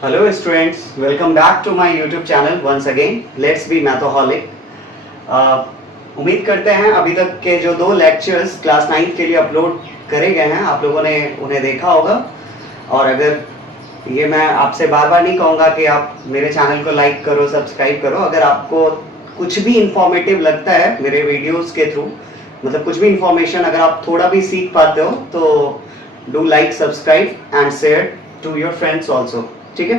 Hello students, welcome back to my YouTube channel once again. Let's be Mathoholic. उम्मीद करते हैं अभी तक के जो 2 लेक्चर्स क्लास 9 के लिए अपलोड करे गए हैं आप लोगों ने उन्हें देखा होगा। और अगर ये मैं आपसे बार बार नहीं कहूँगा कि आप मेरे चैनल को लाइक करो, सब्सक्राइब करो। अगर आपको कुछ भी इंफॉर्मेटिव लगता है मेरे वीडियोस के थ्रू, मतलब कुछ भी इंफॉर्मेशन अगर आप थोड़ा भी सीख पाते हो तो do like, subscribe and share to your friends also. ठीक है,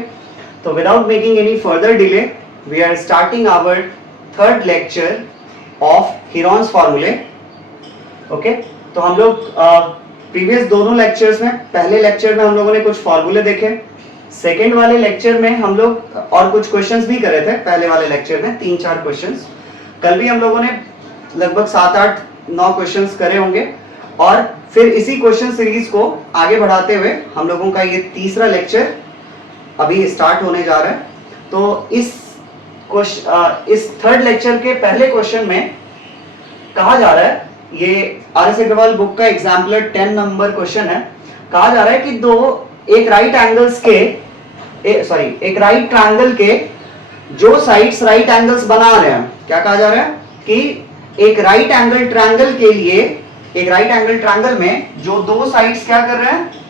तो without making any further delay we are starting our third lecture of Heron's फॉर्मूले। ओके, तो हम लोग प्रीवियस दोनों लेक्चर्स में, पहले लेक्चर में हम लोगों ने कुछ फॉर्मूले देखे, सेकेंड वाले लेक्चर में हम लोग और कुछ क्वेश्चंस भी करे थे। पहले वाले लेक्चर में 3-4 क्वेश्चंस, कल भी हम लोगों ने लगभग 7-8-9 क्वेश्चंस करे होंगे। और फिर इसी क्वेश्चन सीरीज को आगे बढ़ाते हुए हम लोगों का ये तीसरा लेक्चर अभी स्टार्ट होने जा रहा है। तो इस थर्ड लेक्चर के पहले क्वेश्चन में कहा जा रहा है, ये आर.एस. अग्रवाल बुक का एग्जाम्पलर 10 नंबर क्वेश्चन है। कहा जा रहा है कि एक राइट ट्रायंगल के जो साइड्स राइट एंगल्स बना रहे हैं, क्या कहा जा रहा है कि एक राइट एंगल ट्रायंगल के लिए, एक राइट एंगल ट्रायंगल में जो 2 साइड्स क्या कर रहे हैं,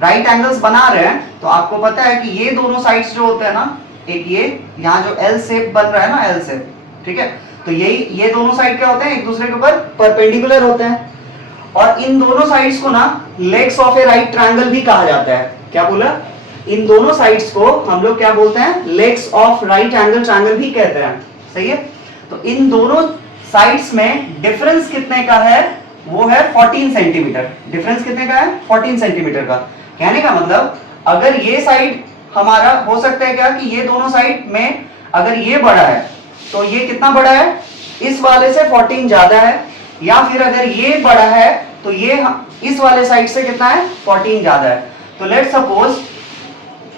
राइट एंगल्स बना रहे हैं। तो आपको पता है कि ये दोनों साइड्स जो होते हैं ना, एक ये यहाँ जो एल शेप बन रहा है ना, एल शेप, ठीक है, तो ये दोनों साइड क्या होते हैं, एक दूसरे के ऊपर परपेंडिकुलर होते हैं। और इन दोनों साइड्स को ना legs of A right triangle भी कहा जाता है। क्या बोला? इन दोनों साइड्स को हम लोग क्या बोलते हैं, legs of right angle triangle भी कहते हैं। सही है, तो इन दोनों साइड्स में डिफरेंस कितने का है, वो है 14 सेंटीमीटर। डिफरेंस कितने का है? 14 सेंटीमीटर का। कहने का मतलब अगर ये साइड हमारा हो सकता है क्या कि ये दोनों साइड में अगर ये बड़ा है तो ये कितना बड़ा है, इस वाले से 14 ज्यादा है, या फिर अगर ये बड़ा है तो ये इस वाले साइड से कितना है, 14 ज्यादा है। तो लेट्स सपोज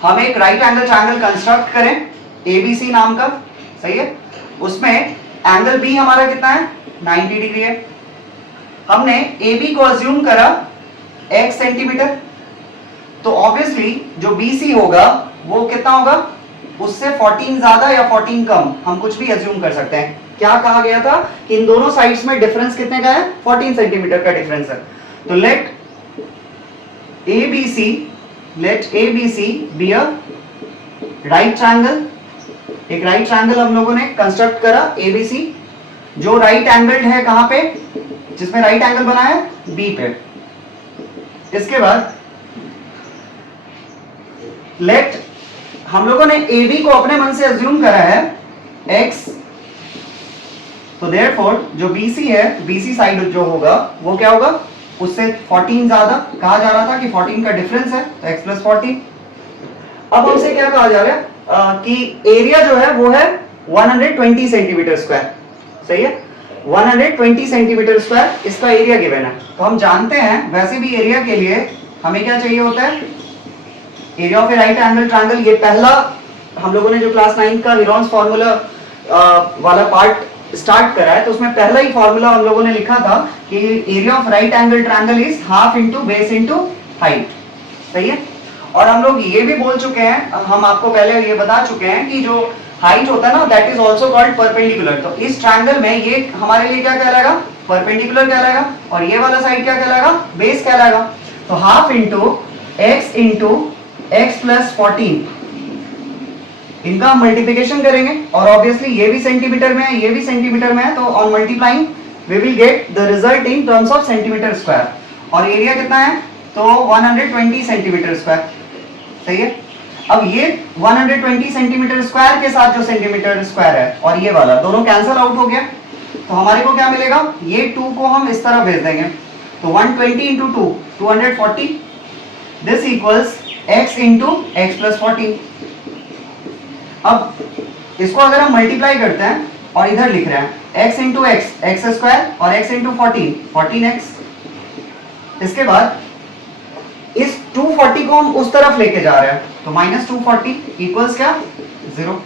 हम एक राइट एंगल ट्रायंगल कंस्ट्रक्ट करें एबीसी नाम का। सही है, उसमें एंगल बी हमारा कितना है, 90 डिग्री है। हमने AB को अज्यूम करा x सेंटीमीटर, तो ऑब्वियसली जो BC होगा वो कितना होगा, उससे 14 ज्यादा या 14 कम, हम कुछ भी अज्यूम कर सकते हैं। क्या कहा गया था कि इन दोनों साइड्स में डिफरेंस कितने का है, 14 सेंटीमीटर का डिफरेंस है। तो let ABC be a right triangle. एक राइट ट्रायंगल हम लोगों ने कंस्ट्रक्ट करा ABC, जो राइट एंगल्ड है कहां पे, जिसमें राइट एंगल बना है B पे। इसके बाद लेट हम लोगों ने AB को अपने मन से अज्यूम करा है x, तो देयरफॉर जो BC है, BC साइड जो होगा वो क्या होगा, उससे 14 ज्यादा। कहा जा रहा था कि 14 का डिफरेंस है, तो x + 14। अब हमसे क्या कहा जा रहा है कि एरिया जो है वो है 120 सेंटीमीटर स्क्वायर। सही है, 120 सेंटीमीटर स्क्वायर इसका एरिया गिवन है। तो हम जानते हैं वैसे भी एरिया के लिए हमें क्या चाहिए होता है, area of A right angle triangle. ये पहला हम लोगों ने जो क्लास 9 का हीरोन्स फार्मूला वाला पार्ट स्टार्ट करा है, तो उसमें पहला ही फार्मूला हम लोगों ने लिखा था कि area of right angle triangle is half into base into height. सही है, और हम लोग ये भी बोल चुके हैं, हम आपको पहले ये बता चुके हैं कि जो हाइट होता है ना, that is also called perpendicular. तो इस ट्रायंगल में ये हमारे लिए क्या कहलाएगा, परपेंडिकुलर कहलाएगा, और ये वाला साइड क्या कहलाएगा, बेस कहलाएगा। तो हाफ इंटू x + 14, इनका मल्टीप्लिकेशन करेंगे, और ऑब्वियसली ये भी सेंटीमीटर में है, ये भी सेंटीमीटर में है, तो on multiplying we will get the result in terms of centimetre square. और एरिया कितना है, तो 120 सेंटीमीटर स्क्वायर। सही है, अब ये 120 सेंटीमीटर स्क्वायर के साथ जो सेंटीमीटर स्क्वायर है और ये वाला दोनों कैंसिल आउट हो गया, तो हमारे को क्या मिलेगा, ये 2 को हम इस तरह भेज देंगे, तो 120 into 2 240, this equals x into x + 14। अब इसको अगर हम मल्टीप्लाई करते हैं और इधर लिख रहे हैं x इंटू x स्क्वायर, और x इंटू 14x। इसके बाद इस 240 को हम उस तरफ लेके जा रहे हैं, तो -240 इक्वल्स क्या, 0।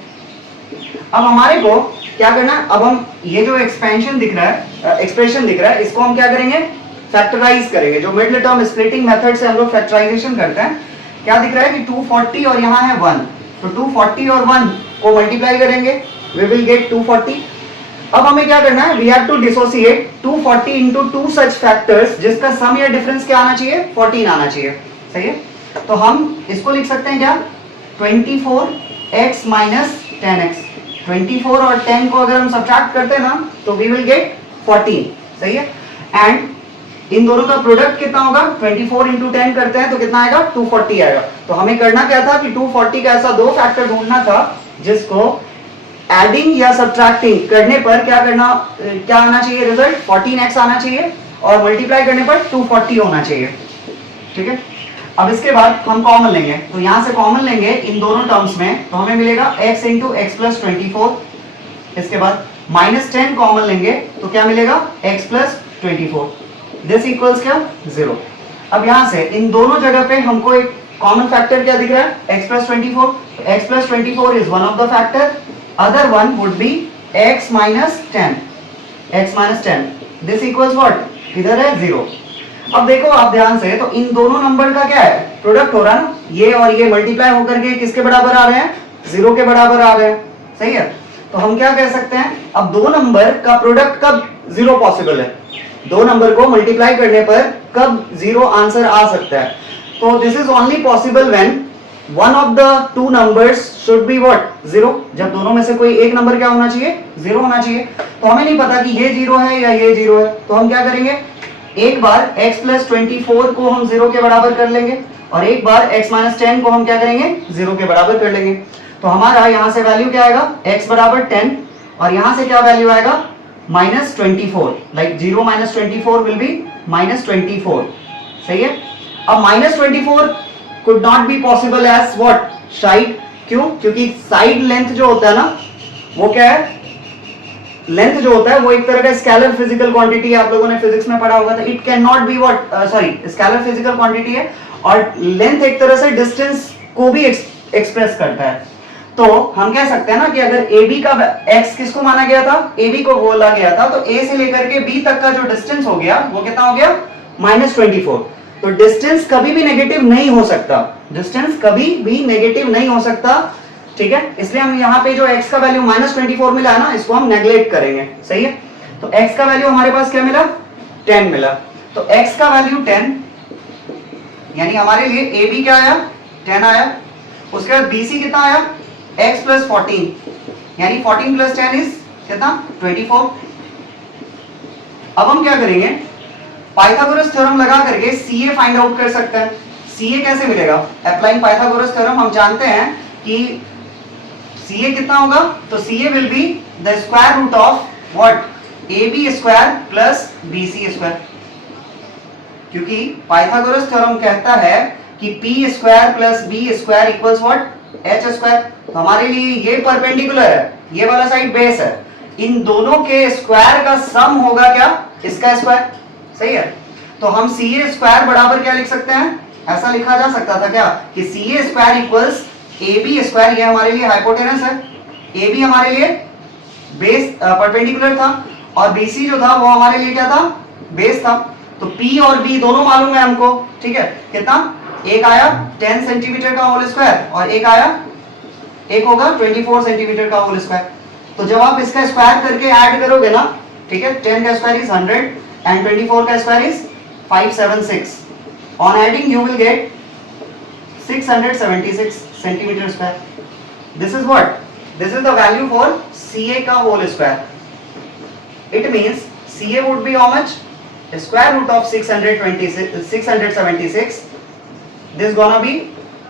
अब हमारे को क्या करना है, अब हम ये जो एक्सपेंशन दिख रहा है, एक्सप्रेशन दिख रहा है, इसको हम क्या करेंगे, फैक्टराइज करेंगे। जो मिडिल टर्म स्प्लिटिंग मेथड से हम लोग फैक्टराइजेशन करते हैं, क्या दिख रहा है कि 240 और यहाँ है 1, तो 240 और 1 को मल्टीप्लाई करेंगे, वी विल गेट 240। अब हमें क्या करना है, we have to dissociate 240 into two such factors जिसका सम या डिफरेंस क्या आना चाहिए, 14 आना चाहिए। सही है, तो हम इसको लिख सकते हैं क्या, 24x माइनस 10x। 24 और 10 को अगर हम सब्ट्रैक्ट करते हैं ना तो वी विल गेट 14। सही है, एंड इन दोनों का प्रोडक्ट कितना होगा, 24 इंटू 10 करते हैं तो कितना आएगा, 240 आएगा। तो हमें करना क्या था कि 240 का ऐसा दो फैक्टर ढूंढना था जिसको एडिंग या सब्ट्रैक्टिंग करने पर क्या करना, क्या आना चाहिए रिजल्ट, 14x आना चाहिए और मल्टीप्लाई करने पर 240 होना चाहिए। ठीक है, अब इसके बाद हम कॉमन लेंगे, तो यहां से कॉमन लेंगे इन दोनों टर्म्स में, तो हमें मिलेगा x इंटू एक्स प्लस 24। इसके बाद माइनस 10 कॉमन लेंगे तो क्या मिलेगा, x प्लस 24। दिस इक्वल्स क्या, 0। अब यहां से इन दोनों जगह पे हमको एक कॉमन फैक्टर क्या दिख रहा है, x plus 24। x plus 24 is one of the factor, other one would be x minus 10, x minus 10। This equals what, इधर है 0। अब देखो आप ध्यान से, तो इन दोनों नंबर का क्या है, प्रोडक्ट हो रहा है ना, ये और ये मल्टीप्लाई होकर के किसके बराबर आ रहे हैं, 0 के बराबर आ रहे हैं। सही है, तो हम क्या कह सकते हैं, अब दो नंबर का प्रोडक्ट कब 0 पॉसिबल है, दो नंबर को मल्टीप्लाई करने पर कब 0 आंसर आ सकता है, तो this is only possible when one of the two numbers should be what, 0। जब दोनों में से कोई एक नंबर क्या होना चाहिए, 0 होना चाहिए। तो हमें नहीं पता कि ये 0 है या ये 0 है, तो हम क्या करेंगे, एक बार x प्लस 24 को हम 0 के बराबर कर लेंगे और एक बार x माइनस 10 को हम क्या करेंगे, 0 के बराबर कर लेंगे। तो हमारा यहां से वैल्यू क्या आएगा, x बराबर 10 और यहां से क्या वैल्यू आएगा, minus 24। Like 0 minus 24 will be minus 24। सही है, अब minus 24 could not be possible as what, side. क्यों, क्योंकि साइड लेंथ जो होता है ना वो क्या है, लेंथ जो होता है वो एक तरह का स्केलर फिजिकल क्वांटिटी है, आप लोगों ने फिजिक्स में पढ़ा होगा, तो it can not be what, sorry scalar physical quantity है, और लेंथ एक तरह से डिस्टेंस को भी एक्सप्रेस करता है। तो हम कह सकते हैं ना कि अगर AB का x किसको माना गया था, AB को बोला गया था, तो A से लेकर के B तक का जो डिस्टेंस हो गया वो कितना हो गया, माइनस 24। तो डिस्टेंस कभी भी नेगेटिव नहीं हो सकता, डिस्टेंस कभी भी नेगेटिव नहीं हो सकता। ठीक है, इसलिए हम यहाँ पे जो x का वैल्यू माइनस 24 मिला है ना, इसको हम नेग्लेक्ट करेंगे। सही है, तो x का वैल्यू हमारे पास क्या मिला, 10 मिला। तो x का वैल्यू 10, यानी हमारे लिए AB क्या आया, 10 आया। उसके बाद BC कितना आया, x प्लस 14, यानी 14 प्लस 10 इज कितना, 24। अब हम क्या करेंगे, पाइथागोरस थ्योरम लगा करके CA फाइंड आउट कर सकते हैं। CA कैसे मिलेगा, अप्लाइंग पाइथागोरस थ्योरम हम जानते हैं कि CA कितना होगा, तो CA will be the square root of what, AB square plus BC square, क्योंकि पाइथागोरस थ्योरम कहता है कि P square plus B square equals what, H square. तो हमारे लिए ये परपेंडिकुलर है, ये वाला साइड बेस है, इन दोनों के स्क्वायर का सम होगा क्या, इसका स्क्वायर। सही है, तो हम CA स्क्वायर बराबर क्या लिख सकते हैं, ऐसा लिखा जा सकता था क्या कि CA square equals AB square, ये हमारे लिए हाइपोटेनस है, AB हमारे लिए बेस परपेंडिकुलर था और BC जो था वो हमारे लिए क्या था, बेस था। तो P और B दोनों मालूम है हमको। ठीक है, कितना, एक आया 10 सेंटीमीटर का होल स्क्वायर और एक आया, एक होगा 24 सेंटीमीटर का होल स्क्वायर। तो जब आप इसका स्क्वायर करके ऐड करोगे ना, ठीक है, 10 का स्क्वायर इज 100 एंड 24 का square is 576। On adding you will get 676 centimeter square. This is what? This is the value for CA का whole square. It means CA would be how much? Square root of 676. This gonna be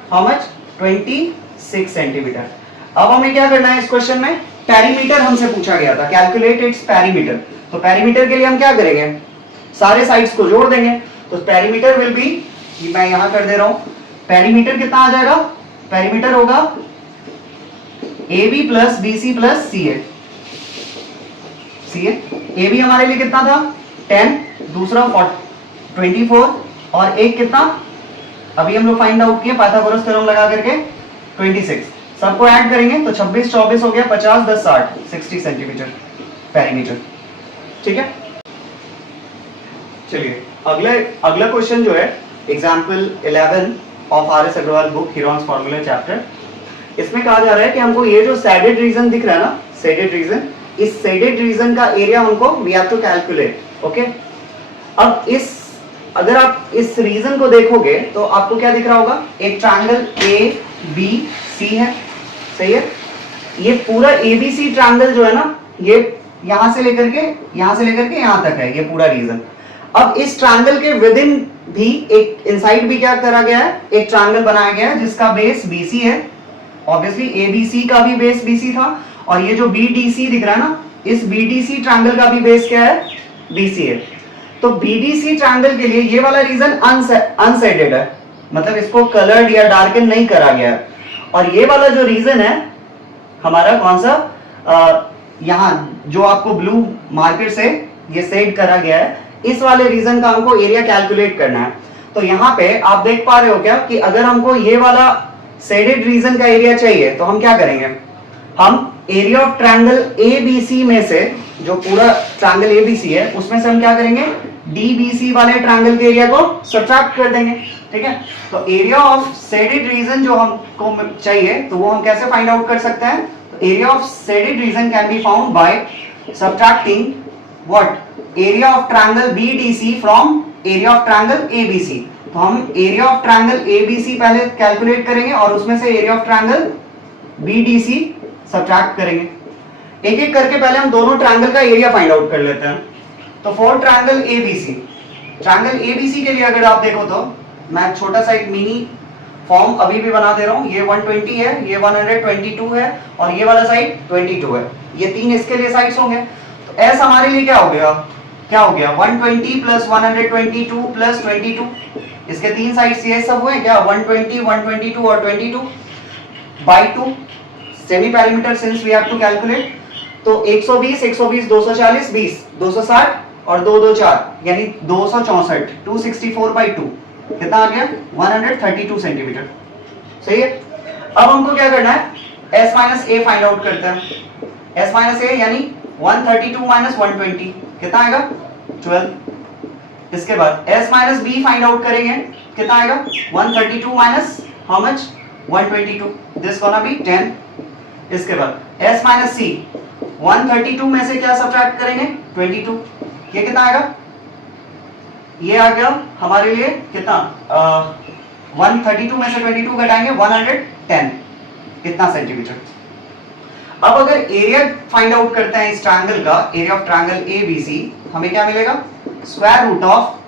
how much? 26 centimeter. अब हमें क्या करना है इस question में, perimeter हमसे पूछा गया था, कैलकुलेट इट्स पेरीमीटर। तो पेरीमीटर के लिए हम क्या करेंगे, सारे साइड्स को जोड़ देंगे। तो पेरीमीटर विल बी, मैं यहां कर दे रहा हूं, पेरीमीटर कितना आ जाएगा, पेरीमीटर होगा AB plus BC plus CA। AB हमारे लिए कितना था, 10, दूसरा 24 और एक कितना, अभी हम लोग फाइंड आउट किए पाइथागोरस थ्योरम लगा करके, 26। सबको ऐड करेंगे तो 26 24 हो गया 50 10 60 60 सेंटीमीटर पेरीमीटर। ठीक है, चलिए अगला क्वेश्चन जो है example 11 of R S. Aggarwal book Heron's formula chapter. इसमें कहा जा रहा है कि हमको ये जो शेडेड रीजन दिख रहा है ना, शेडेड रीजन, इस शेडेड रीजन का एरिया हमको we have to calculate. Okay, अब इस अगर आप इस रीजन को देखोगे तो आपको क्या दिख रहा होगा, एक ट्रायंगल ए बी सी है, सही है। ये पूरा एबीसी ट्रायंगल जो है ना, ये यहां से लेकर के यहां तक है, ये पूरा रीजन। अब इस ट्रायंगल के विद इन भी एक इनसाइड भी क्या करा गया है, एक ट्रायंगल बनाया गया है जिसका बेस BC है। ऑब्वियसली ABC का भी बेस BC था, और ये जो BDC दिख रहा है ना, इस BDC ट्रायंगल का भी बेस क्या है, BC है। तो BDC ट्रायंगल के लिए ये वाला रीजन अनसेडेड है, मतलब इसको कलर्ड या डार्कन नहीं करा गया है। और ये वाला जो रीजन है हमारा कौन सा, यहाँ जो आपको ब्लू मार्कर से ये शेड करा गया है, इस वाले रीजन का हमको एरिया कैलकुलेट करना है। तो यहाँ पे आप देख पा रहे हो क्या कि अगर हमको ये वाला शेडेड रीजन का एरिया चाहिए तो हम क्या करेंगे, हम एरिया ऑफ ट्रायंगल ABC में से, जो पूरा ट्रायंगल ABC है उसमें से हम क्या करेंगे, DBC वाले ट्रायंगल के एरिया को सब्ट्रैक्ट कर देंगे। ठीक है, तो एरिया ऑफ शेडेड रीजन जो हमको चाहिए तो वो हम कैसे फाइंड आउट कर सकते हैं, area of shaded region can be found by subtracting what, area of triangle BDC from area of triangle ABC। तो हम एरिया ऑफ ट्रायंगल ABC पहले कैलकुलेट करेंगे और उसमें से area of triangle BDC subtract करेंगे। एक एक करके पहले हम दोनों ट्रायंगल का एरिया फाइंड आउट कर लेते हैं। तो फॉर ट्रायंगल ABC के लिए अगर आप देखो तो मैं छोटा सा एक मिनी फॉर्म अभी भी बना दे रहा हूं। ये 120 है, ये 122 है और ये वाला साइड 22 है। ये तीन इसके लिए साइड्स होंगे। तो S हमारे लिए क्या हो गया, 120 प्लस 122 प्लस 22, इसके तीन साइड्स ये सब हुए क्या, 120 122 और 22 by 2 semi perimeter since we have to calculate. तो 120 120 240 20 260 और 2 2 4 यानी 264, 264 बाय 2 कितना आ गया, 132 सेंटीमीटर। सही है। अब हमको क्या करना है, S माइनस ए फाइंड आउट करते हैं। S माइनस ए यानी 132 माइनस 120 कितना आएगा, 12। इसके बाद S minus B find out करेंगे, कितना आएगा, 132 minus how much, 122, this gonna be 10। इसके बाद S माइनस सी, 132 में से क्या सब्ट्रैक्ट करेंगे, 22, ये कितना आएगा, ये आ गया हमारे लिए कितना, 132 में से 22 घटाएंगे 110, कितना सेंटीमीटर। अब अगर एरिया फाइंड आउट करते हैं इस ट्रायंगल का, एरिया ऑफ ट्रायंगल ABC, हमें क्या मिलेगा, स्क्वायर रूट ऑफ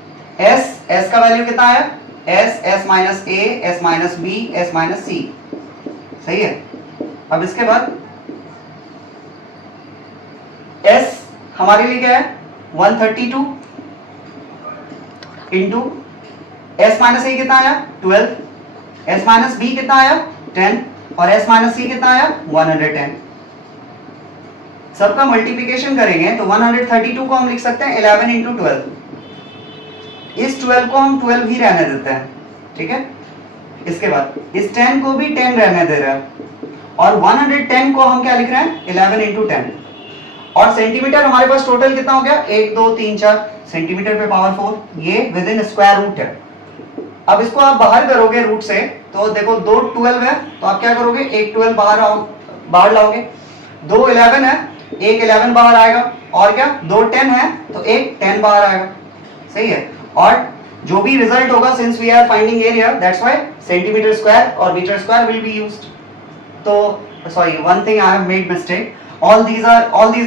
S का वैल्यू कितना आया, S minus A, S minus B, S minus C। सही है। अब इसके बाद S हमारे लिए क्या है, 132 इंटू S माइनस A कितना आया, 12, S माइनस B कितना आया, 10 और S माइनस C कितना आया, 110। सबका मल्टीप्लिकेशन करेंगे तो 132 को हम लिख सकते हैं 11 इंटू 12। इस 12 को हम 12 ही रहने देते हैं, ठीक है। इसके बाद इस 10 को भी 10 रहने दे रहे हैं और 110 को हम क्या लिख रहे हैं, 11 इंटू 10। और सेंटीमीटर हमारे पास टोटल कितना हो गया, 1 2 3 4 सेंटीमीटर पे पावर 4, ये विद इन स्क्वायर रूट है। अब इसको आप बाहर करोगे रूट से तो देखो 2 12 है तो आप क्या करोगे, एक 12 बाहर लाओगे, 2 11 है, एक 11 बाहर आएगा और क्या 2 10 है तो एक 10 बाहर आएगा। सही है। और जो भी रिजल्ट होगा, since we are finding area, that's why centimetre square और metre square will be used. तो sorry, one thing I have made mistake, all these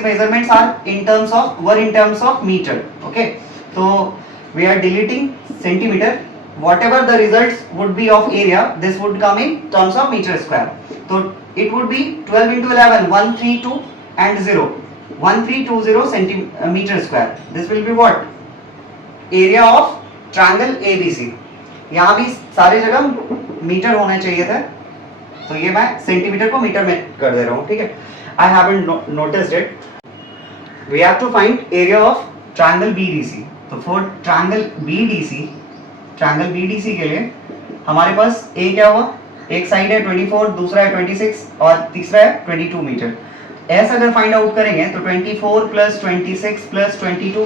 measurements are in terms of meter. Okay, so we are deleting centimeter, whatever the results would be of area, this would come in terms of meter square. So it would be 12 into 11, 132 and 0, 1320 centimeter square. This will be what, area of triangle ABC. यहाँ भी सारी जगह metre होने चाहिए थे, तो ये मैं सेंटीमीटर को मीटर में कर दे रहा हूँ, ठीक है। I haven't noticed it. We have to find area of triangle BDC. तो for triangle BDC के लिए हमारे पास A क्या हुआ, एक साइड है 24, दूसरा है 26 और तीसरा है 22 मीटर। S अगर फाइंड आउट करेंगे तो 24 प्लस 26 प्लस 22,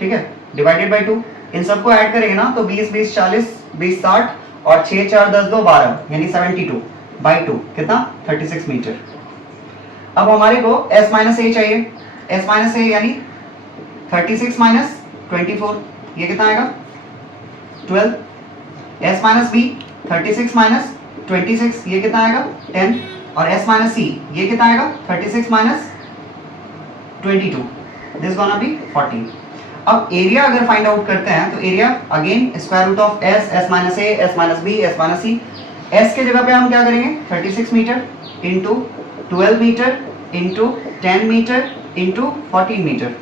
ठीक है, डिवाइडेड बाय 2। इन सबको ऐड करेंगे ना तो 20 20 40 20 60 और 6 4 10 2 12 यानी 72 बाई 2 कितना 36 मीटर। अब हमारे को s माइनस ए चाहिए, s माइनस ए यानी 36 माइनस 24 ये कितना आएगा 12। s माइनस बी 36 माइनस 26 ये कितना आएगा 10 और s माइनस सी ये कितना आएगा 36 माइनस 22 दिस गोना बी 14। अब एरिया अगर फाइंड आउट करते हैं तो area again square root of s, s minus a, s minus b, s minus c. s के जगह पे हम क्या करेंगे 36 metre into 12 metre into 10 metre into 14 metre,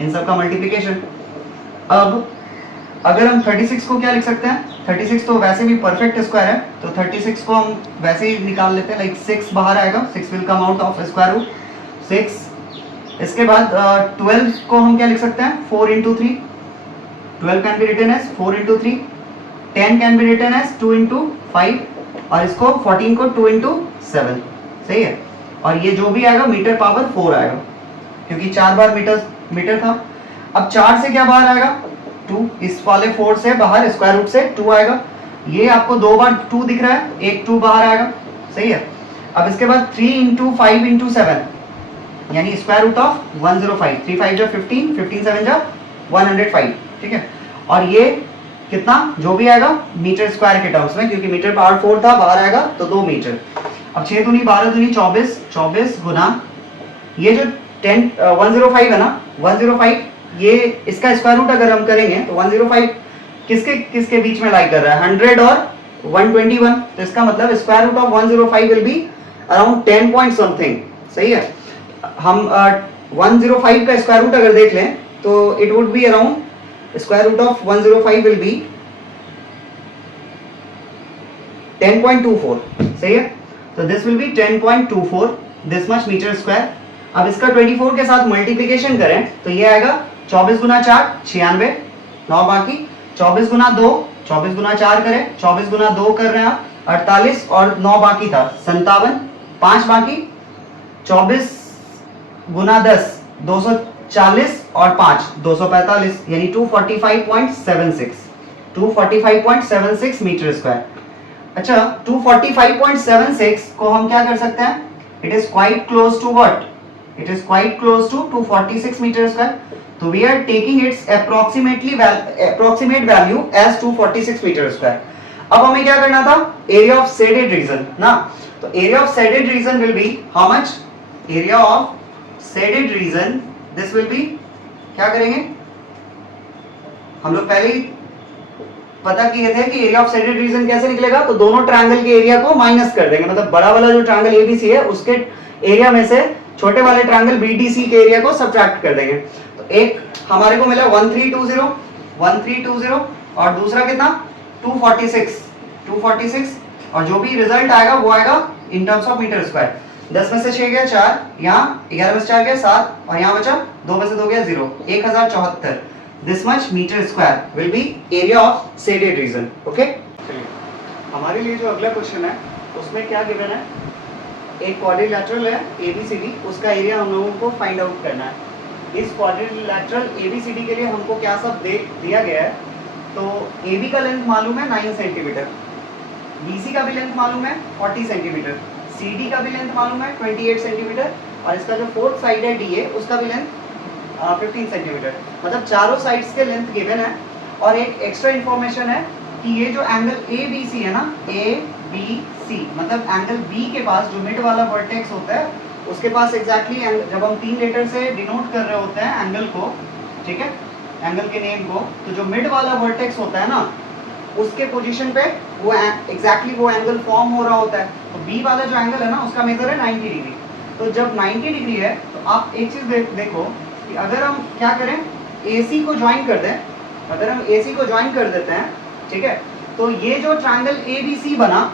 इन सब का मल्टीप्लिकेशन। अब अगर हम 36 को क्या लिख सकते हैं, 36 तो वैसे भी परफेक्ट स्क्वायर है तो 36 को हम वैसे ही निकाल लेते हैं, लाइक 6 बाहर आएगा, 6 will come out of square root 6। इसके बाद 12 को हम क्या लिख सकते हैं 4 into 3, 12 can be written as 4 into 3, 10 can be written as 2 into 5 और इसको 14 को 2 इंटू 7, सही है। और ये जो भी आएगा मीटर पावर 4 आएगा क्योंकि 4 बार मीटर था। अब 4 से क्या बाहर आएगा 2, इस वाले 4 से बाहर स्क्वायर रूट से 2 आएगा, ये आपको 2 बार 2 दिख रहा है, एक 2 बाहर आएगा, सही है। अब इसके बाद 3 इंटू 5 इंटू 7 यानी स्क्वायर रूट ऑफ 105, 3 5 जा 15, 15 7 जा 105, ठीक है। और ये कितना जो भी आएगा मीटर स्क्वायर के टर्म्स में, क्योंकि मीटर पावर 4 था, बाहर आएगा तो 2 मीटर। अब 6 दूनी 12 दूनी 24, 24 गुना ये जो 105 है ना, 105 ये इसका स्क्वायर रूट अगर हम करेंगे तो 105 किसके किसके बीच में लाई कर रहा है 100 और 121, तो इसका मतलब square root of 105 will be around 10 point something, सही है। हम 105 का स्क्वायर रूट अगर देख लें तो it would be around square root of 105 will be 10.24, सही है। तो this will be 10.24 this much metre square. अब इसका 24 के साथ मल्टीप्लिकेशन करें तो ये आएगा 24 गुना 4 96, 9 बाकी 24 गुना 2, 24 गुना 4 करें, 24 गुना 2 कर रहे हैं आप 48 और 9 बाकी था 57, 5 बाकी 24 गुना 10 240 और 5 245 यानी 245.76, 245.76 मीटर स्क्वायर। अच्छा 245.76 को हम क्या कर सकते हैं, it is quite close to what, it is quite close to 246 metre square, तो we are taking its approximate value as 246 metre square. अब हमें क्या करना था एरिया ऑफ शेडेड रीजन ना, तो area of shaded region will be how much, area of shaded region this will B, क्या करेंगे हम लोग पहले ही पता किए थे कि एरिया ऑफ शेडेड रीजन कैसे निकलेगा, तो दोनों ट्रायंगल के एरिया को माइनस कर देंगे, मतलब बड़ा वाला जो ट्रायंगल एबीसी है उसके एरिया में से छोटे वाले ट्रायंगल बीडीसी के एरिया को सब्ट्रैक्ट कर देंगे। तो एक हमारे को मिला 1320 और दूसरा कितना 246 और जो भी रिजल्ट आएगा वो आएगा in terms of metre square. 10 में से 6 गया 4, यहाँ 11 में से 4 गया 7 और यहाँ बचा 2 में से 2 गया 0, 1074। This much meter square will be area of shaded region. Okay? चलिए हमारे लिए जो अगला क्वेश्चन है उसमें क्या गिवन है, एक क्वाड्रिलैटरल है ABCD, उसका एरिया हम लोगों को फाइंड आउट करना है। इस क्वाड्रिलैटरल ABCD के लिए हमको क्या सब दिया गया है, तो AB का लेंथ मालूम है 9 सेंटीमीटर, BC का भी लेंथ मालूम है 40 सेंटीमीटर, CD का भी लेंथ मालूम है 28 सेंटीमीटर और इसका जो फोर्थ साइड है DA उसका भी लेंथ 15 सेंटीमीटर, मतलब चारों साइड्स के लेंथ गिवन है। और एक एक्स्ट्रा इंफॉर्मेशन है कि ये जो एंगल ABC है ना, ABC मतलब एंगल B के पास जो मिड वाला वर्टेक्स होता है उसके पास एग्जैक्टली जब हम 3 लेटर से डिनोट कर रहे होते हैं एंगल को, ठीक है, एंगल के नेम को, तो जो मिड वाला वर्टेक्स होता है ना उसके पोजीशन पे वो एग्जैक्टली वो एंगल फॉर्म हो रहा होता है। तो B वाला जो एंगल है ना उसका मेजर है 90 डिग्री। तो जब 90 डिग्री है तो आप एक चीज देखो कि अगर हम क्या करें AC को ज्वाइन कर दें, अगर हम AC को ज्वाइन कर देते हैं, ठीक है, तो ये जो ट्रायंगल ABC बना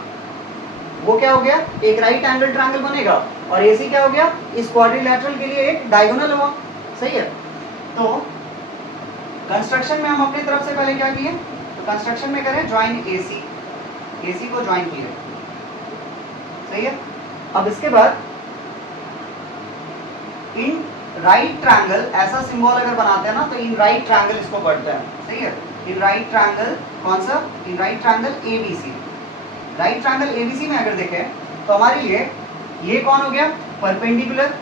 वो क्या हो गया, एक राइट एंगल ट्रायंगल बनेगा और AC क्या हो गया, इस क्वाड्रिलैटरल के लिए एक डायगोनल हुआ, सही है। तो कंस्ट्रक्शन में हम अपनी तरफ से पहले क्या किए, तो कंस्ट्रक्शन में करें ज्वाइन AC को ज्वाइन किए, सही है। अब इसके बाद इन राइट ट्रायंगल ऐसा सिंबल अगर बनाते हैं ना तो इन राइट ट्रायंगल इसको पढ़ते हैं, सही है। इन राइट ट्रायंगल कौन सा, in right triangle ABC, right triangle ABC में अगर देखें तो हमारे लिए ये कौन हो गया, परपेंडिकुलर,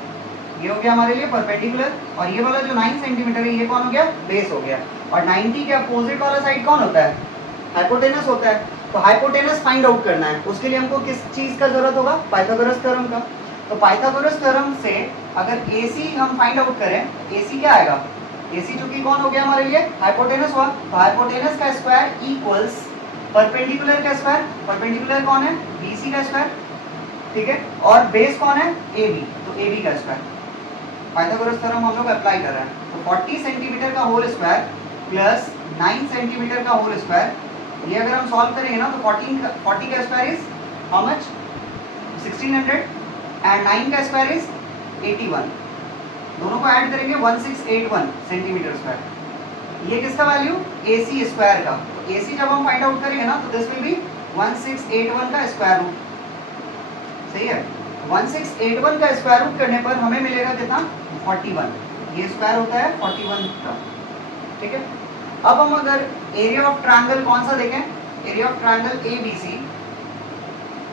ये हो गया हमारे लिए परपेंडिकुलर, और ये वाला जो 9 सेंटीमीटर है ये कौन हो गया, बेस हो गया। और 90 के अपोजिट वाला साइड कौन होता है, हाइपोटेनस होता है। तो हाइपोटेनस फाइंड आउट करना है, उसके लिए हमको किस चीज का जरूरत होगा, पाइथागोरस थ्योरम का। तो पाइथागोरस थ्योरम से अगर AC हम फाइंड आउट करें, AC क्या आएगा, AC चूंकि कौन हो गया हमारे लिए, हाइपोटेनस हुआ, तो हाइपोटेनस का स्क्वायर इक्वल्स परपेंडिकुलर का स्क्वायर, परपेंडिकुलर कौन है, BC का स्क्वायर, ठीक है, और बेस कौन है, AB, तो AB का स्क्वायर। पाइथागोरस थ्योरम हम लोग अप्लाई कर रहे हैं। तो 40 सेंटीमीटर का होल स्क्वायर प्लस 9 सेंटीमीटर का होल स्क्वायर, ये अगर हम सॉल्व करेंगे ना तो 40 का square is how much, 1600, and 9 का स्क्वायर इज 81, दोनों को ऐड करेंगे 1681 सेंटीमीटर स्क्वायर। ये किसका वैल्यू, AC स्क्वायर का। तो AC जब हम फाइंड आउट करेंगे ना तो दिस विल बी 1681 का स्क्वायर रूट, सही है। 1681 का स्क्वायर रूट करने पर हमें मिलेगा कितना, 41, ये स्क्वायर होता है 41 का, ठीक है। अब हम अगर एरिया ऑफ ट्रायंगल कौन सा देखें, एरिया ऑफ ट्रायंगल ABC।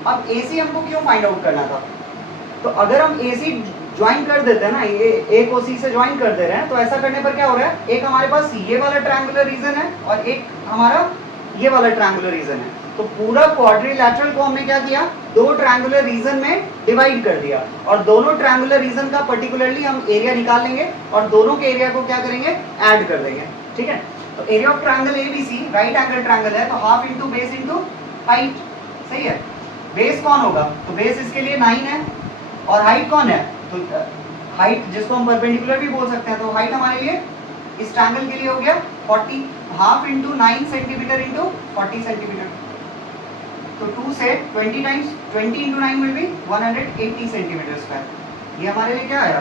अब AC हमको क्यों फाइंड आउट करना था, तो अगर हम AC ज्वाइन कर देते हैं ना, ये A को C से ज्वाइन कर दे रहे हैं, तो ऐसा करने पर क्या हो रहा है, एक हमारे पास ये वाला ट्रायंगुलर रीजन है और एक हमारा ये वाला ट्रायंगुलर रीजन है। तो पूरा क्वाड्रिलैटरल को हमने क्या किया, दो ट्रायंगुलर रीजन में डिवाइड कर दिया, और दोनों ट्रायंगुलर रीजन का पर्टिकुलरली हम एरिया निकाल लेंगे और दोनों के एरिया को क्या करेंगे, ऐड कर देंगे, ठीक है। तो area of triangle ABC right angle triangle है, तो half into base into height, सही है। बेस कौन होगा, तो बेस इसके लिए 9 है, और हाइट कौन है, तो हाइट जिसको हम परपेंडिकुलर भी बोल सकते हैं, तो हाइट हमारे लिए इस ट्रायंगल के लिए हो गया 40, half into 9 centimetre into 40 centimetre, तो 2 से 20 times, 20 into 9 will be 180 centimetre square. ये हमारे लिए क्या आया,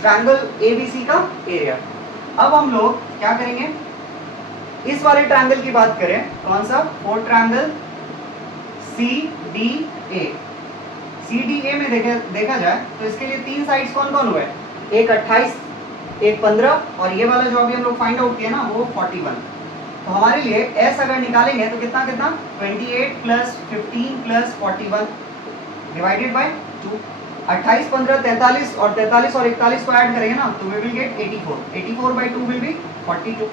ट्रायंगल ABC का एरिया। अब हम लोग क्या करेंगे, इस वाले ट्रायंगल की बात करें, कौन सा, फोर्थ ट्रायंगल CDA। CDA में देखा जाए तो इसके लिए तीन साइड्स कौन कौन हुए, एक 28, एक 15, और ये वाला जो अभी हम लोग फाइंड आउट किया ना वो 41। तो हमारे लिए S अगर निकालेंगे तो कितना कितना, 28 प्लस 15 प्लस 41 डिवाइडेड बाय 2, 28, 15, 43, और 43 और 41 को ऐड करेंगे ना तो we will get 84, 84 by 2 will be 42,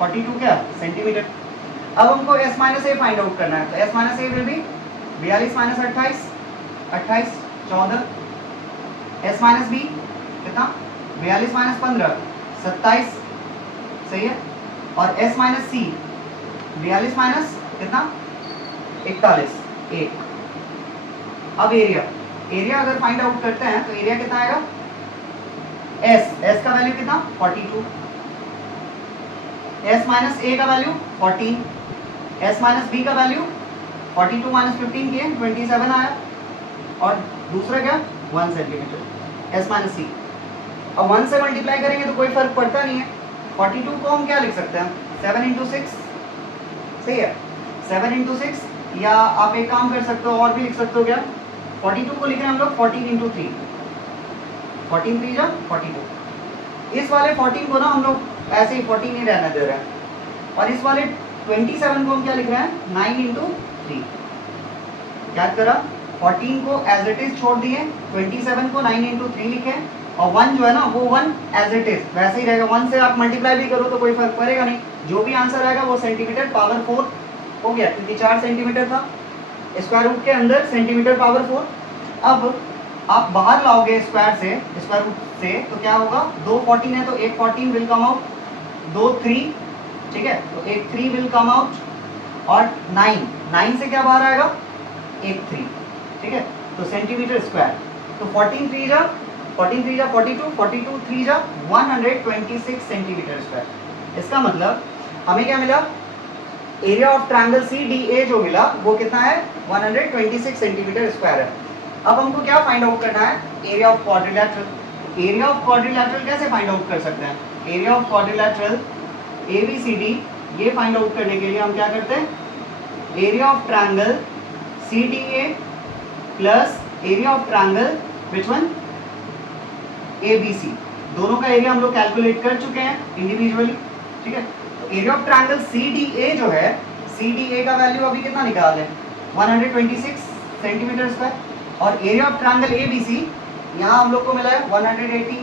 42 क्या, सेंटीमीटर। अब हमको S minus A find out करना है, तो S minus A will be 42 minus 28, 28 14, S minus B कितना, 42 माइनस 15 27, सही है, और S माइनस C 42 माइनस कितना 41, 1। अब एरिया अगर फाइंड आउट करते हैं तो एरिया कितना आएगा, S का वैल्यू कितना 42, S माइनस A का वैल्यू 14, S माइनस B का वैल्यू 42 माइनस 15 किए 27 आया, और दूसरा क्या 1 सेंटीमीटर S माइनस C। अब 1 से मल्टीप्लाई करेंगे तो कोई फर्क पड़ता नहीं है, 42 को हम क्या लिख सकते हैं, 7 इंटू 6, सही है, 7 इंटू 6, या आप एक काम कर सकते हो और भी लिख सकते हो, क्या 42 को लिख रहे हैं हम लोग 14 इंटू 3, 14 3 जा 42। इस वाले 14 को ना हम लोग ऐसे ही 14 ही रहने दे रहे हैं, और इस वाले 27 को हम क्या लिख रहे हैं, 9 इंटू 3। क्या करा, 14 को एज इट इज छोड़ दिए, 27 को 9 इंटू 3 लिखे, और 1 जो है ना वो 1 एज इट इज वैसे ही रहेगा, 1 से आप मल्टीप्लाई भी करो तो कोई फर्क पड़ेगा नहीं, जो भी आंसर आएगा वो सेंटीमीटर पावर 4 हो गया, क्योंकि 4 सेंटीमीटर था, स्क्वायर रूट के अंदर सेंटीमीटर पावर 4। अब आप बाहर लाओगे स्क्वायर से, स्क्वायर रूट से, तो क्या होगा, 2 14 है तो एक 14 विल कम आउट, 2 3, ठीक है, तो एक 3 विल कम आउट, और 9 से क्या बाहर आएगा, एक 3, ठीक है, तो सेंटीमीटर स्क्वायर। तो 14 3 जा 42, 42 3 जा 126 सेंटीमीटर स्क्वायर। इसका मतलब हमें क्या मिला, एरिया ऑफ ट्रायंगल CDA जो मिला वो कितना है, 126 सेंटीमीटर स्क्वायर है। अब हमको क्या फाइंड आउट करना है, area of quadrilateral. Area of quadrilateral कैसे फाइंड आउट कर सकते हैं, एरिया ऑफ क्वाड्रिलैटरल ABCD, ये फाइंड आउट करने के लिए हम क्या करते हैं, area of triangle CDA plus area of triangle which one, ABC, दोनों का एरिया हम लोग कैलकुलेट कर चुके हैं इंडिविजुअली, ठीक है। तो एरिया ऑफ ट्रायंगल CDA जो है, CDA का वैल्यू अभी कितना निकाल है, 126 सेंटीमीटर स्क्वायर और एरिया ऑफ ट्रायंगल एबीसी यहाँ हम लोग को मिला है 180,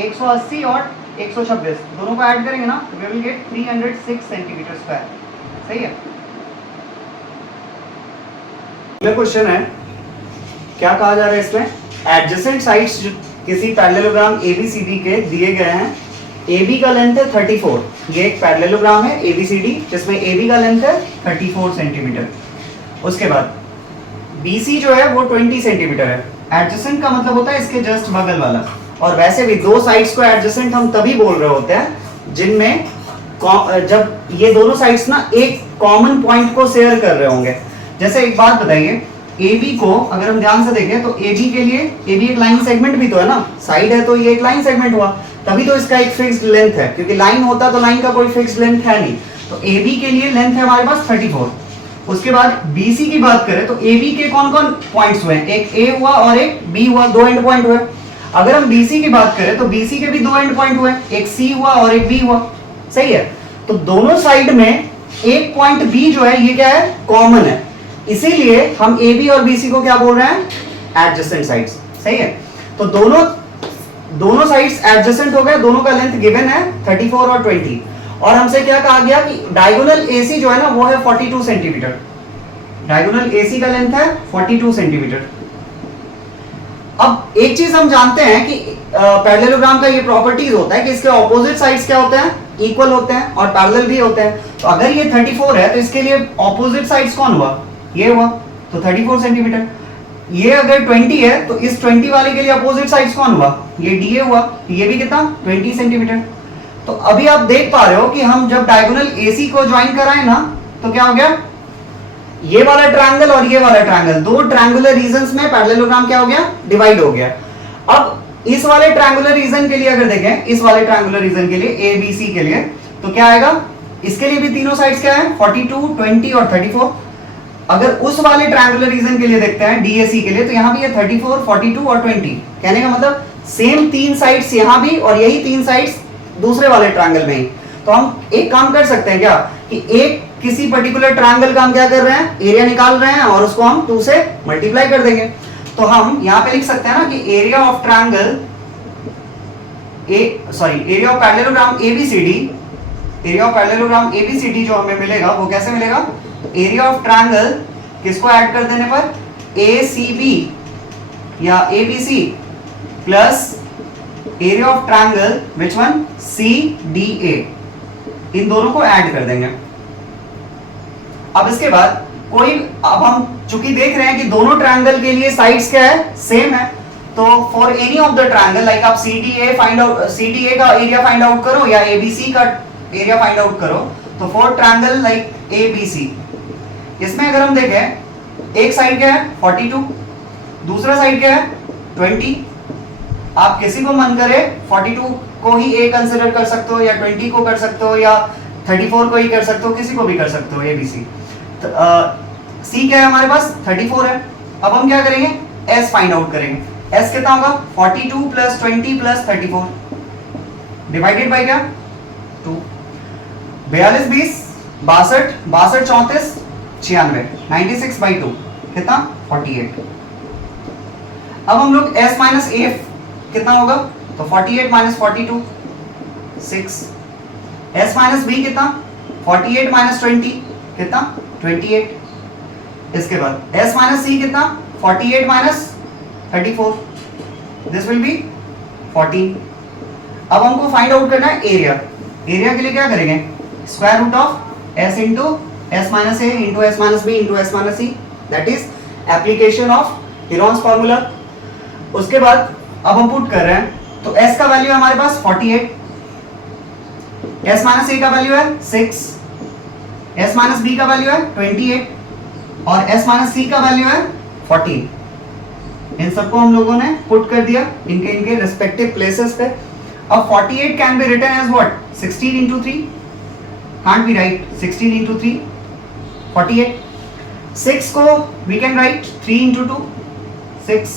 180 और 126 दोनों को ऐड करेंगे ना तो we will get 306 centimetre square. सही है। अगला क्वेश्चन है, क्या कहा जा रहा है इसमें, एडजेसेंट साइड्स किसी पैरेललोग्राम एबीसीडी के दिए गए हैं। AB का लेंथ है 34, ये एक पैरेललोग्राम है ABCD जिसमें AB का लेंथ है 34 सेंटीमीटर। उसके बाद BC जो है वो 20 सेंटीमीटर है। एडजेसेंट का मतलब होता है इसके जस्ट बगल वाला, और वैसे भी दो साइड्स को एडजेसेंट हम तभी बोल रहे होते हैं जिनमें जब ये दोनों साइड्स ना एक कॉमन पॉइंट को शेयर कर रहे होंगे। जैसे एक बात बताइए, AB को अगर हम ध्यान से देखें तो AB के लिए AB एक लाइन सेगमेंट भी तो है ना, साइड है तो ये एक लाइन सेगमेंट हुआ, तभी तो इसका एक फिक्स्ड लेंथ है, क्योंकि लाइन होता तो लाइन का कोई फिक्स्ड लेंथ है नहीं। तो AB के लिए लेंथ है हमारे पास 34। उसके बाद BC की बात करें तो AB के कौन कौन पॉइंट्स हुए, एक A हुआ और एक B हुआ, दो एंड पॉइंट हुए। अगर हम BC की बात करें तो BC के भी दो एंड पॉइंट हुए, एक C हुआ और एक B हुआ। सही है। तो दोनों साइड में एक पॉइंट B जो है ये क्या है, कॉमन है, इसीलिए हम AB और BC को क्या बोल रहे हैं, एडजेसेंट साइड्स। सही है। तो दोनों साइड्स एडजेसेंट हो गए, दोनों का लेंथ गिवन है 34 और 20, और हमसे क्या कहा गया कि डायगोनल AC जो है ना वो है 42 सेंटीमीटर। डायगोनल AC का लेंथ है 42 सेंटीमीटर। अब एक चीज हम जानते हैं कि पैरेललोग्राम का ये प्रॉपर्टीज होता है कि इसके ऑपोजिट साइड्स क्या होते हैं, इक्वल होते हैं और पैरेलल भी होते हैं। तो अगर ये 34 है तो इसके लिए ऑपोजिट साइड्स कौन हुआ, ये हुआ, तो 34 सेंटीमीटर। ये अगर 20 है तो इस 20 वाले के लिए अपोजिट साइड्स कौन हुआ, ये DA हुआ, ये भी कितना, 20 सेंटीमीटर। तो अभी आप देख पा रहे हो कि हम जब डायगोनल AC को ज्वाइन कराए ना तो क्या हो गया, ये वाला ट्रायंगल और ये वाला ट्रायंगल, दो ट्रायंगुलर रीजन्स में पैरेललोग्राम क्या हो गया, डिवाइड हो गया। अब इस वाले ट्रायंगुलर रीजन के लिए अगर देखें, इस वाले ट्रायंगुलर रीजन के लिए ABC के लिए, तो क्या आएगा, इसके लिए भी तीनों साइड्स क्या है, 42, 20 और 34। अगर उस वाले ट्रायंगुलर रीजन के लिए देखते हैं DAC के लिए, तो यहां भी है 34, 42 और 20। कहने का मतलब सेम तीन साइड्स यहां भी और यही तीन साइड्स दूसरे वाले ट्रायंगल में ही। तो हम एक काम कर सकते हैं क्या कि एक किसी पर्टिकुलर ट्रायंगल का हम क्या कर रहे हैं, एरिया निकाल रहे हैं और उसको हम 2 से मल्टीप्लाई कर देंगे। तो हम यहां पे लिख सकते हैं ना कि area of triangle area of parallelogram ABCD, area of parallelogram ABCD जो हमें मिलेगा वो कैसे मिलेगा, एरिया ऑफ ट्रायंगल किसको ऐड कर देने पर, ACB या ABC plus area of triangle which one, CDA, इन दोनों को ऐड कर देंगे। अब इसके बाद अब हम चूंकि देख रहे हैं कि दोनों ट्रायंगल के लिए साइड्स क्या है, सेम है, तो for any of the triangle, like आप CDA का एरिया फाइंड आउट करो या ABC का एरिया फाइंड आउट करो, तो फॉर ट्रायंगल लाइक ABC, इसमें अगर हम देखें एक साइड क्या है 42, दूसरा साइड क्या है 20। आप किसी को मन करे 42 को ही A कंसीडर कर सकते हो या 20 को कर सकते हो या 34 को ही कर सकते हो, किसी को भी कर सकते हो ABC। तो C क्या है हमारे पास, 34 है। अब हम क्या करेंगे, S फाइंड आउट करेंगे। S कितना होगा, 42 प्लस 20 प्लस 34 डिवाइडेड बाय क्या, 2। 42 20 62 62 34 96, 96/2 कितना, 48। अब हम लोग S माइनस A कितना होगा, तो 48 माइनस 42 6। S माइनस B कितना, 48 माइनस 20 कितना, 28। इसके बाद S माइनस C कितना, 48 माइनस 34, दिस विल बी 14। अब हमको फाइंड आउट करना है एरिया। एरिया के लिए क्या करेंगे, square root of S into S minus A into S minus B into S minus C, that is application of Heron's formula. उसके बाद अब हम पुट कर रहे हैं, तो S का वैल्यू है हमारे पास 48, S माइनस A का वैल्यू है 6, S माइनस B का वैल्यू है 28 और S माइनस C का वैल्यू है 14। इन सबको हम लोगों ने पुट कर दिया इनके रिस्पेक्टिव प्लेसेस पे। अब 48 can be written as what, 16 into 3, can't be right, 16 into 3 48। 6 को we can write 3 into 2 6।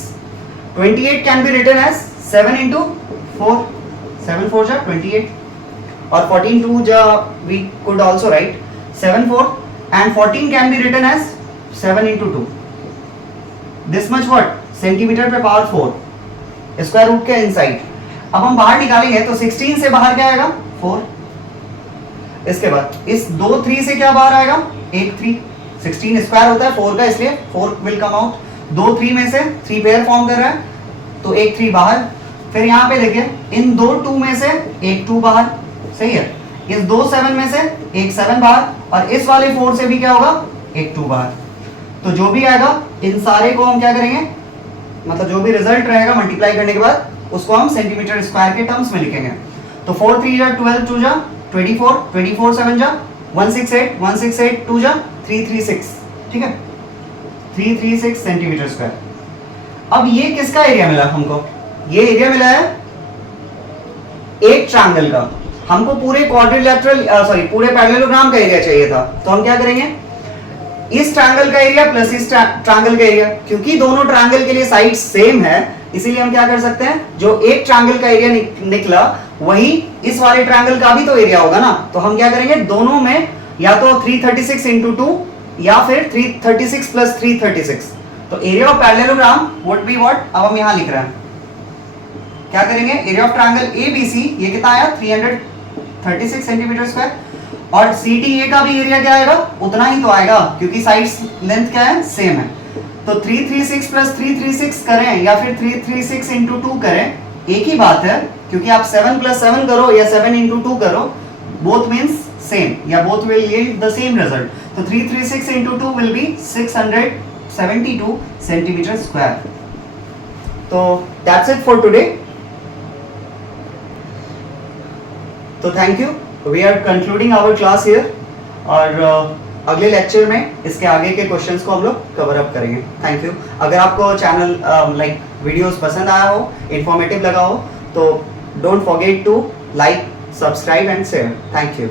28 can be written as 7 into 4, 7 4 जा 28 और 14 2 जा we could also write 7 4 and 14 can be written as 7 into 2, this much what, centimetre पे power 4 square root के inside. अब हम बाहर निकालेंगे तो 16 से बाहर क्या आएगा 4, इसके बाद इस 2 3 से क्या बाहर आएगा 1 3, 16 स्क्वायर होता है 4 का, इसलिए 4 विल कम आउट। 2 3 में से 3 पेयर फॉर्म कर रहा है तो 1 3 बाहर। फिर यहाँ पे देखिए इन 2 2 में से 1 2 बाहर, सही है। इस 2 7 में से 1 7 बाहर, और इस वाले 4 से भी क्या होगा 1 2 बाहर। तो जो भी आएगा इन सारे को हम क्या करेंगे, मतलब जो भी रिजल्ट रहेगा मल्टीप्लाई करने के बाद उसको हम सेंटीमीटर स्क्वायर के टर्म्स में लिखेंगे। तो 4 3 जा 12, 2 जा 24, 24 7 जा 168, 168 2 जा 336, ठीक है 336 सेंटीमीटर स्क्वायर। अब ये किसका एरिया मिला हमको, ये एरिया मिला है एक ट्रायंगल का। हमको पूरे क्वाड्रिलेटरल पूरे पैरेललोग्राम का एरिया चाहिए था, तो हम क्या करेंगे इस ट्रायंगल का एरिया प्लस इस ट्रायंगल का एरिया, क्योंकि दोनों ट्रायंगल के लिए साइड सेम है इसीलिए हम क्या कर सकते हैं, जो एक ट्रायंगल का एरिया निकला वही इस वाले ट्रायंगल का भी तो एरिया होगा ना। तो हम क्या करेंगे दोनों में या तो 336 इंटू 2 या फिर 336 प्लस 336। तो area of parallelogram would be what, अब हम यहां लिख रहे हैं क्या करेंगे, एरिया ऑफ ट्रायंगल एबीसी ये कितना आया 336 सेंटीमीटर स्क्वायर, और सीडीए का भी एरिया क्या आएगा उतना ही तो आएगा क्योंकि साइड्स लेंथ क्या है सेम है। तो 336 प्लस 336 करें या फिर 336 इंटू 2 करें, एक ही बात है क्योंकि आप 7 प्लस 7 करो या 7 इंटू 2 करो, बोथ मीन्स सेम या both will yield the same result. तो 336 into 2 will be 672 centimetre square. तो दैट्स इट फॉर टुडे। तो thank you, we are concluding our class here, और अगले लेक्चर में इसके आगे के क्वेश्चंस को हम लोग कवर अप करेंगे। Thank you. अगर आपको चैनल लाइक वीडियोस पसंद आया हो, इंफॉर्मेटिव लगा हो, तो don't forget to like, subscribe and share. Thank you.